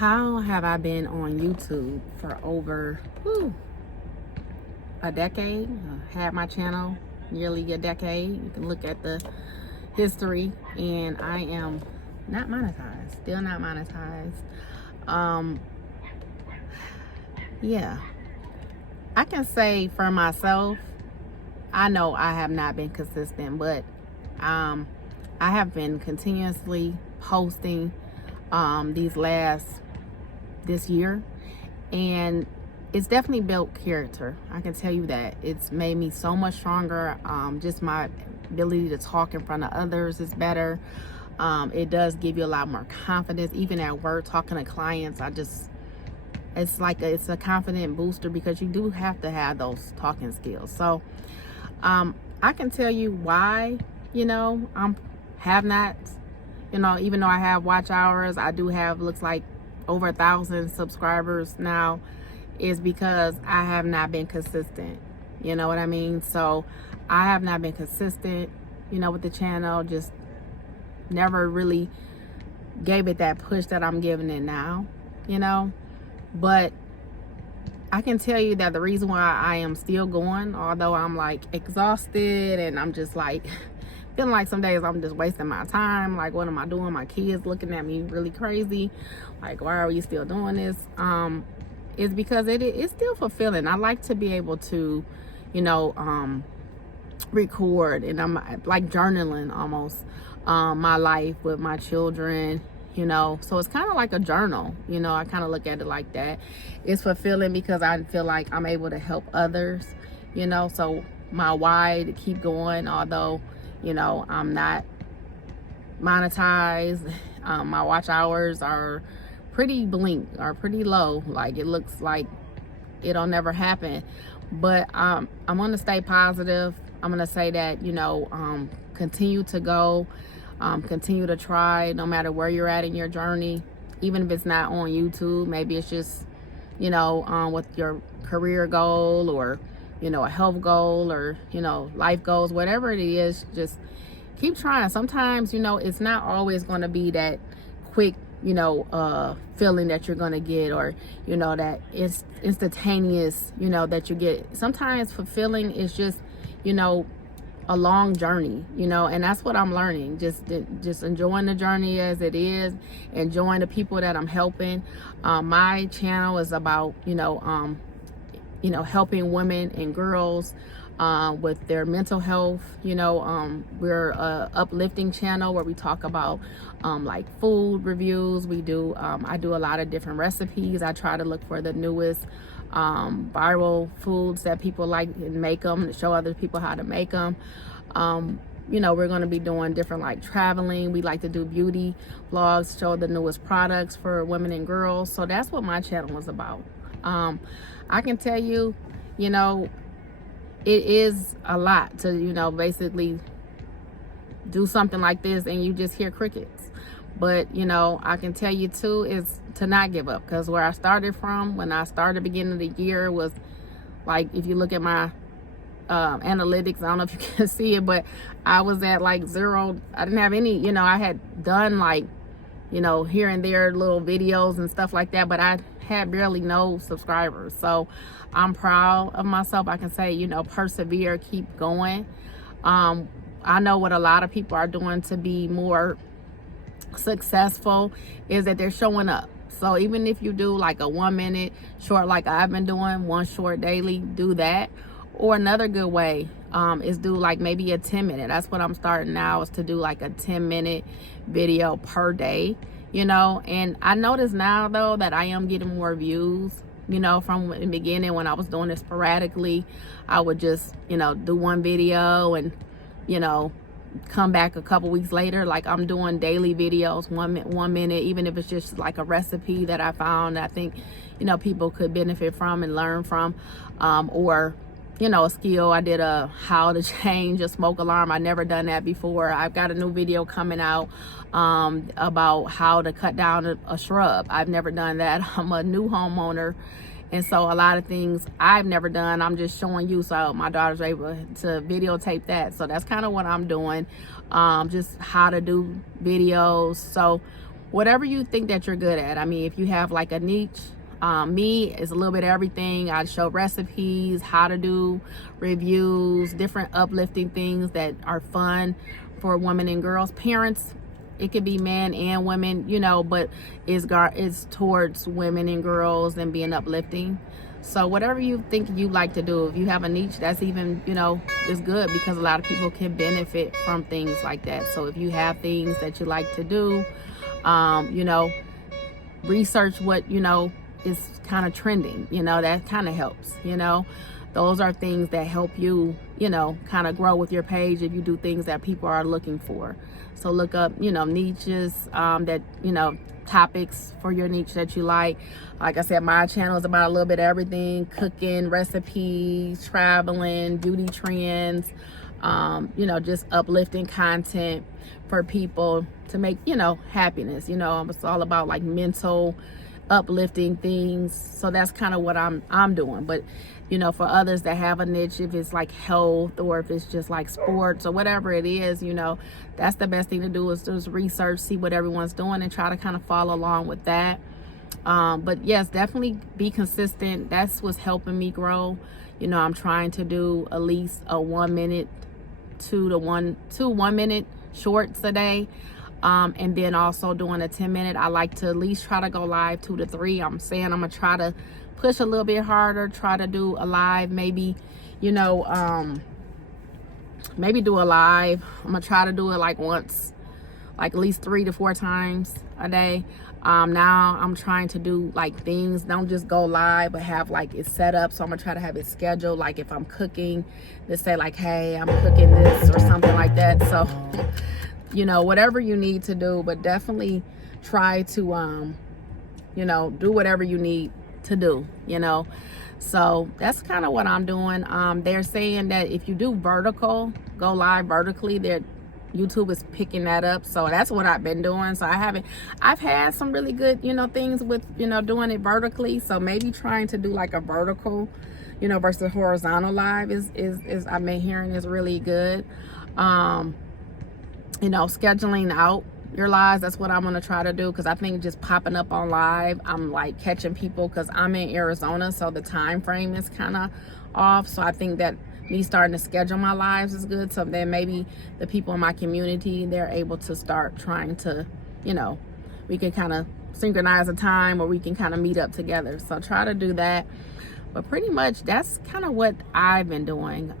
How have I been on YouTube for over a decade? Had my channel nearly a decade. You can look at the history, and I am not monetized, still not monetized. Yeah, I can say for myself, I know I have not been consistent, but I have been continuously posting this year, and it's definitely built character. I can tell you that. It's made me so much stronger. Just my ability to talk in front of others is better. It does give you a lot more confidence, even at work, talking to clients. It's a confident booster, because you do have to have those talking skills. So I can tell you why, I have not, even though I have watch hours, I do have, looks like, over 1,000 subscribers now, is because I have not been consistent. You know what I mean? So I have not been consistent, with the channel. Just never really gave it that push that I'm giving it now, But I can tell you that the reason why I am still going, although I'm like exhausted and I'm just like feeling like some days I'm just wasting my time, like, what am I doing? My kids looking at me really crazy, like, why are you still doing this? Is because it's still fulfilling. I like to be able to, record, and I'm like journaling almost my life with my children, so it's kind of like a journal. I kind of look at it like that. It's fulfilling because I feel like I'm able to help others, so my why to keep going, although I'm not monetized. My watch hours are pretty pretty low. Like, it looks like it'll never happen, but I'm gonna stay positive. I'm gonna say that, continue to go, continue to try, no matter where you're at in your journey. Even if it's not on YouTube, maybe it's just, with your career goal, or, a health goal, or, life goals, whatever it is, just keep trying. Sometimes, it's not always going to be that quick, feeling that you're going to get, or, that it's instantaneous, that you get. Sometimes fulfilling is just, a long journey, and that's what I'm learning. Just enjoying the journey as it is, enjoying the people that I'm helping. My channel is about, helping women and girls with their mental health. We're a uplifting channel where we talk about like food reviews. I do a lot of different recipes. I try to look for the newest viral foods that people like and make them, to show other people how to make them. We're going to be doing different, like, traveling. We like to do beauty vlogs, show the newest products for women and girls. So that's what my channel is about. I can tell you, it is a lot to, basically do something like this and you just hear crickets. But, I can tell you too, is to not give up, because where I started from, when I started beginning of the year, was like, if you look at my analytics, I don't know if you can see it, but I was at like 0. I didn't have any, I had done like, here and there little videos and stuff like that, but I had barely no subscribers. So I'm proud of myself. I can say, persevere, keep going. I know what a lot of people are doing to be more successful is that they're showing up. So even if you do like a 1 minute short, like I've been doing, one short daily, do that. Or another good way is do like maybe a 10-minute. That's what I'm starting now, is to do like a 10-minute video per day, and I notice now though that I am getting more views. From the beginning, when I was doing it sporadically, I would just, do one video and, come back a couple weeks later. Like, I'm doing daily videos, 1 minute, even if it's just like a recipe that I found that I think, people could benefit from and learn from, or, a skill. I did how to change a smoke alarm. I never done that before. I've got a new video coming out about how to cut down a shrub. I've never done that. I'm a new homeowner, and so a lot of things I've never done, I'm just showing you, so my daughter's able to videotape that. So that's kind of what I'm doing, just how to do videos. So whatever you think that you're good at. I mean, if you have like a niche, me is a little bit of everything. I show recipes, how to do reviews, different uplifting things that are fun for women and girls. Parents, it could be men and women, you know, but it's towards women and girls and being uplifting. So whatever you think you like to do, if you have a niche, that's even, you know, is good, because a lot of people can benefit from things like that. So if you have things that you like to do, you know, research what, you know, is kind of trending, you know, that kind of helps, you know. Those are things that help you, you know, kind of grow with your page if you do things that people are looking for. So look up, you know, niches, that, you know, topics for your niche that you like. Like I said, my channel is about a little bit of everything: cooking, recipes, traveling, beauty trends, you know, just uplifting content for people to make, you know, happiness. You know, it's all about like mental uplifting things. So that's kind of what I'm doing. But you know, for others that have a niche, if it's like health or if it's just like sports or whatever it is, you know, that's the best thing to do, is just research, see what everyone's doing, and try to kind of follow along with that. But yes, definitely be consistent. That's what's helping me grow. You know, I'm trying to do at least a 1 minute, two 1 minute shorts a day. And then also doing a 10-minute. I like to at least try to go live 2 to 3. I'm saying I'm gonna try to push a little bit harder, try to do a live, maybe, you know, maybe do a live. I'm gonna try to do it like once, like at least 3 to 4 times a day. Now I'm trying to do like things, don't just go live, but have like it set up. So I'm gonna try to have it scheduled. Like if I'm cooking, to say like, hey, I'm cooking this or something like that. So you know, whatever you need to do, but definitely try to, you know, do whatever you need to do, you know. So that's kind of what I'm doing. They're saying that if you do vertical, go live vertically, that YouTube is picking that up. So that's what I've been doing. So I've had some really good, you know, things with, you know, doing it vertically. So maybe trying to do like a vertical, you know, versus horizontal live is I've been hearing is really good. You know, scheduling out your lives, that's what I'm gonna try to do, because I think just popping up on live, I'm like catching people, because I'm in Arizona, so the time frame is kind of off. So I think that me starting to schedule my lives is good, so then maybe the people in my community, they're able to start trying to, you know, we can kind of synchronize a time, or we can kind of meet up together. So try to do that. But pretty much that's kind of what I've been doing.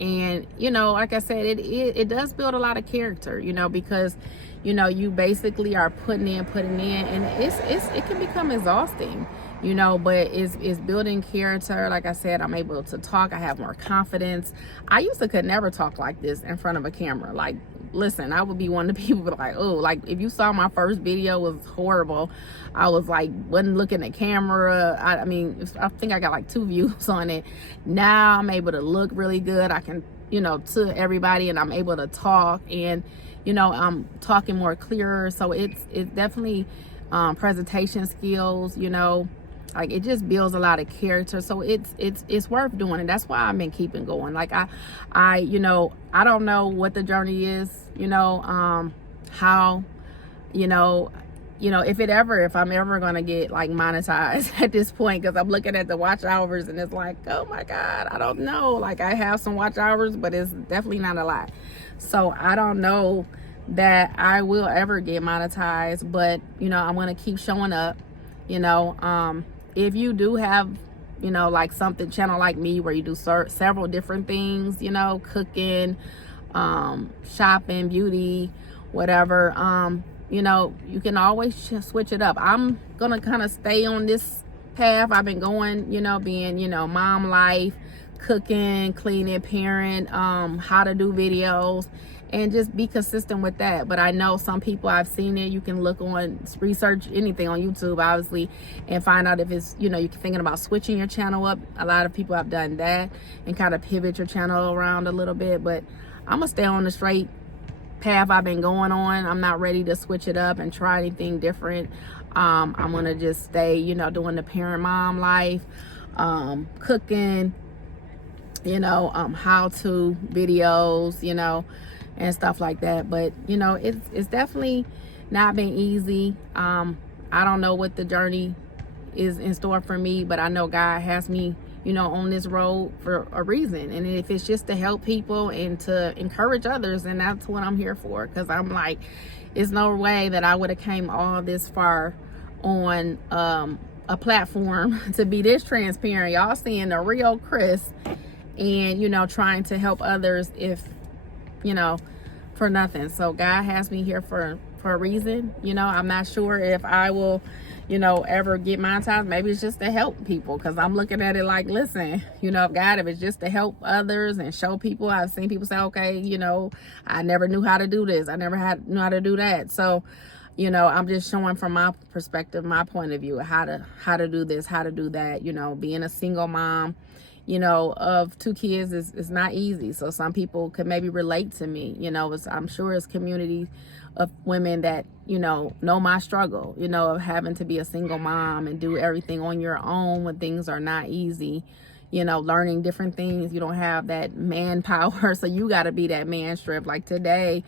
And you know, like I said, it does build a lot of character, you know, because you know, you basically are putting in, and it can become exhausting, you know, but it's building character. Like I said, I'm able to talk, I have more confidence. I used to could never talk like this in front of a camera. Like, listen, I would be one of the people like, oh, like if you saw my first video, it was horrible. I was like, wasn't looking at camera. I mean, I think I got like 2 views on it. Now I'm able to look really good. I can, you know, to everybody, and I'm able to talk, and you know, I'm talking more clearer. So it's definitely presentation skills, you know, like it just builds a lot of character. So it's worth doing, and that's why I've been keeping going. Like I you know, I don't know what the journey is, you know, how, you know, if I'm ever gonna get like monetized at this point, because I'm looking at the watch hours and it's like, oh my God, I don't know. Like I have some watch hours, but it's definitely not a lot. So I don't know that I will ever get monetized, but you know, I'm gonna keep showing up. You know, if you do have, you know, like something channel like me where you do several different things, you know, cooking, shopping, beauty, whatever, you know, you can always switch it up. I'm gonna kind of stay on this path I've been going, you know, being, you know, mom life, cooking, cleaning, parent, how to do videos, and just be consistent with that. But I know some people, I've seen it, you can look on, research anything on YouTube obviously, and find out if it's, you know, you're thinking about switching your channel up. A lot of people have done that and kind of pivot your channel around a little bit, but I'm gonna stay on the straight path I've been going on. I'm not ready to switch it up and try anything different. I'm gonna just stay, you know, doing the parent mom life, cooking, you know, how-to videos, you know, and stuff like that. But you know, it's definitely not been easy. I don't know what the journey is in store for me, but I know God has me, on this road for a reason. And if it's just to help people and to encourage others, and that's what I'm here for. Because I'm like, it's no way that I would have came all this far on a platform to be this transparent. Y'all seeing the real Chris, and trying to help others if for nothing. So God has me here for a reason. I'm not sure if I will ever get monetized. Maybe it's just to help people, because I'm looking at it like, listen, God, if it's just to help others and show people. I've seen people say, okay, I never knew how to do this, I never knew how to do that. So I'm just showing from my perspective, my point of view, how to do this, how to do that. Being a single mom, of 2 kids is not easy. So some people could maybe relate to me. I'm sure it's community of women that, know my struggle, of having to be a single mom and do everything on your own when things are not easy, learning different things. You don't have that manpower. So you got to be that man strip. Like today,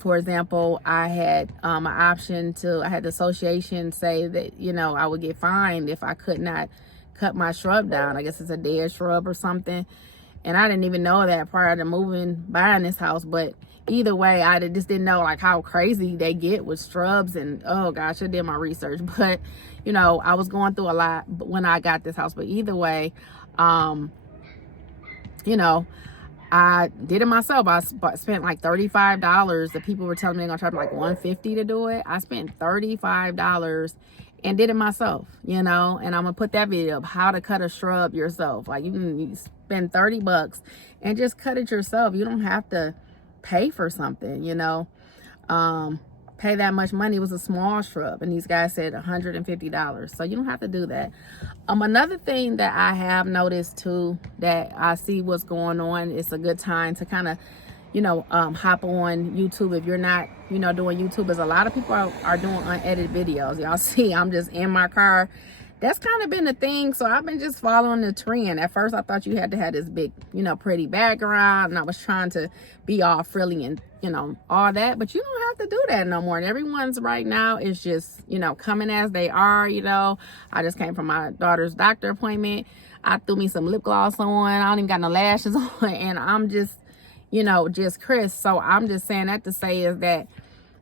for example, I had an option I had the association say that, I would get fined if I could not cut my shrub down. I guess it's a dead shrub or something. And I didn't even know that prior to buying this house. But either way, I just didn't know like how crazy they get with shrubs. And oh gosh, I did my research. But, I was going through a lot when I got this house. But either way, I did it myself. I spent like $35. The people were telling me they're gonna charge like $150 to do it. I spent $35 and did it myself, and I'm gonna put that video up, how to cut a shrub yourself. Like you spend $30 and just cut it yourself. You don't have to pay for something, pay that much money. It was a small shrub, and these guys said $150. So you don't have to do that. Another thing that I have noticed too, that I see what's going on, it's a good time to kind of hop on YouTube. If you're not doing YouTube, as a lot of people are doing unedited videos. Y'all see I'm just in my car. That's kind of been the thing. So I've been just following the trend. At first I thought you had to have this big pretty background, and I was trying to be all frilly and all that, but you don't have to do that no more. And everyone's right now is just coming as they are. I just came from my daughter's doctor appointment. I threw me some lip gloss on. I don't even got no lashes on, and I'm just just Chris. So I'm just saying that to say is that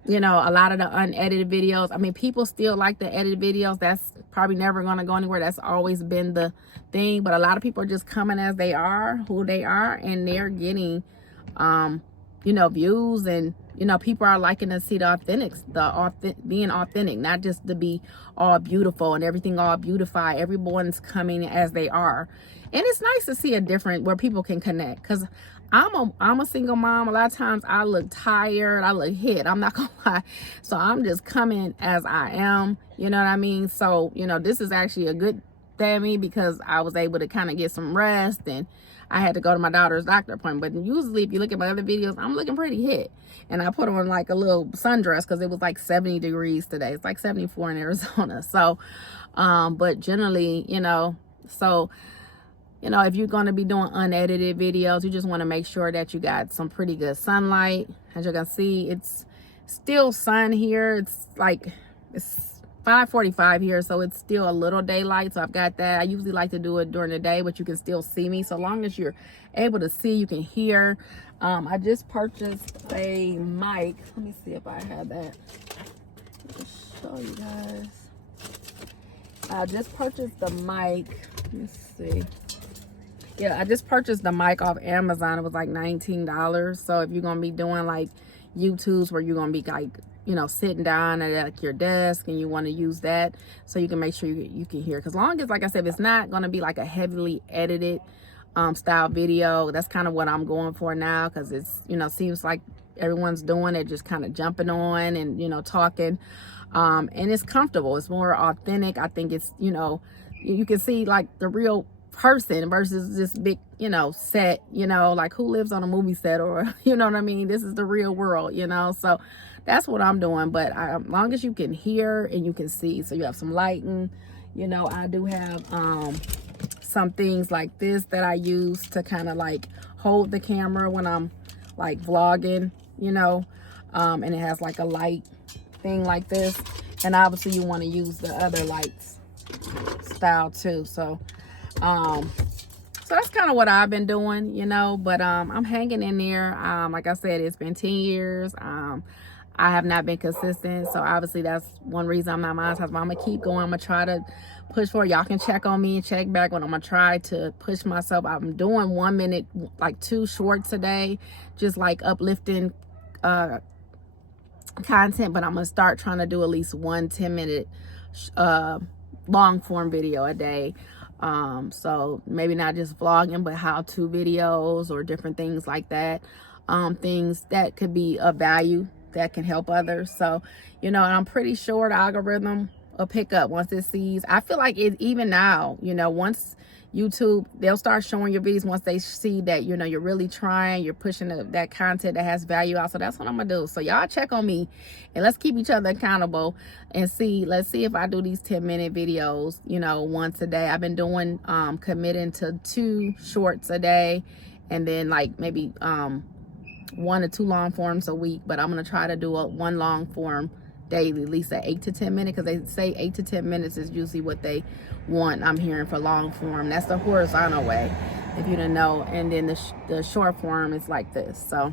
a lot of the unedited videos, I mean, people still like the edited videos. That's probably never going to go anywhere. That's always been the thing. But a lot of people are just coming as they are, who they are, and they're getting views, and people are liking to see being authentic, not just to be all beautiful and everything all beautified. Everyone's coming as they are, and it's nice to see a different where people can connect. Because I'm a single mom. A lot of times I look tired, I look hit, I'm not gonna lie. So I'm just coming as I am, you know what I mean? So this is actually a good thing for me, because I was able to kind of get some rest, and I had to go to my daughter's doctor appointment. But usually if you look at my other videos, I'm looking pretty hit. And I put on like a little sundress because it was like 70 degrees today. It's like 74 in Arizona. So, but generally, so, if you're going to be doing unedited videos, you just want to make sure that you got some pretty good sunlight. As you can see, it's still sun here. It's 5:45 here, so it's still a little daylight. So I've got that. I usually like to do it during the day, but you can still see me. So long as you're able to see, you can hear. I just purchased a mic. Let me see if I have that. I'll show you guys. I just purchased the mic. Let's see. Yeah, I just purchased the mic off Amazon. It was like $19. So if you're gonna be doing like YouTubes where you're gonna be like sitting down at like your desk, and you want to use that, so you can make sure you can hear. Because long as, like I said, it's not going to be like a heavily edited style video. That's kind of what I'm going for now, because it's seems like everyone's doing it, just kind of jumping on and talking, and it's comfortable. It's more authentic. I think it's you can see like the real person versus this big set, like who lives on a movie set, or what I mean. This is the real world, so that's what I'm doing. But as long as you can hear and you can see, so you have some lighting, I do have some things like this that I use to kind of like hold the camera when I'm like vlogging, and it has like a light thing like this. And obviously you want to use the other lights style too. So so that's kind of what I've been doing, you know, but I'm hanging in there. Like I said, it's been 10 years. I have not been consistent, so obviously that's one reason I'm not monetized. But I'm gonna keep going. I'm gonna try to push for it. Y'all can check on me and check back when I'm gonna try to push myself. I'm doing 1 minute, like 2 shorts a day, just like uplifting content, but I'm gonna start trying to do at least 1 10-minute long form video a day. So maybe not just vlogging, but how-to videos or different things like that. Things that could be of value that can help others. So, you know, and I'm pretty sure the algorithm will pick up once it sees. I feel like it, even now, you know, once YouTube, they'll start showing your videos once they see that, you know, you're really trying, you're pushing that content that has value out. So that's what I'm gonna do. So y'all check on me and let's keep each other accountable and let's see if I do these 10-minute videos, you know, once a day. I've been doing committing to 2 shorts a day, and then like maybe 1 or 2 long forms a week, but I'm gonna try to do 1 long form daily, at least at 8 to 10 minutes, because they say 8 to 10 minutes is usually what they want. I'm hearing for long form. That's the horizontal way, if you didn't know. And then the short form is like this. So,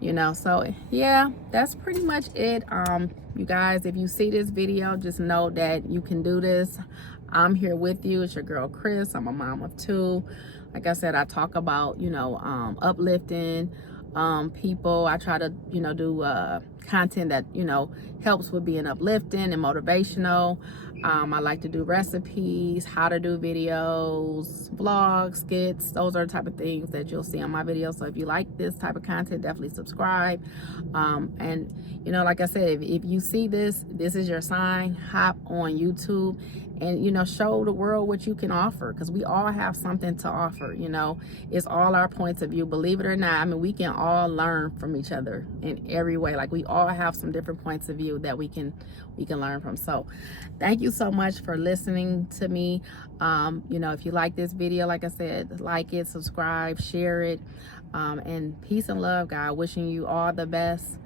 you know, so yeah, that's pretty much it. You guys, if you see this video, just know that you can do this. I'm here with you. It's your girl Chris. I'm a mom of 2. Like I said, I talk about, you know, uplifting people. I try to, you know, do content that, you know, helps with being uplifting and motivational. I like to do recipes, how to do videos, vlogs, skits. Those are the type of things that you'll see on my videos. So if you like this type of content, definitely subscribe. And, you know, like I said, if you see this is your sign. Hop on YouTube and, you know, show the world what you can offer, because we all have something to offer. You know, it's all our points of view, believe it or not. I mean, we can all learn from each other in every way. Like, we all have some different points of view that we can learn from. So thank you so much for listening to me. You know, if you like this video, like I said, like it, subscribe, share it, and peace and love, God. Wishing you all the best.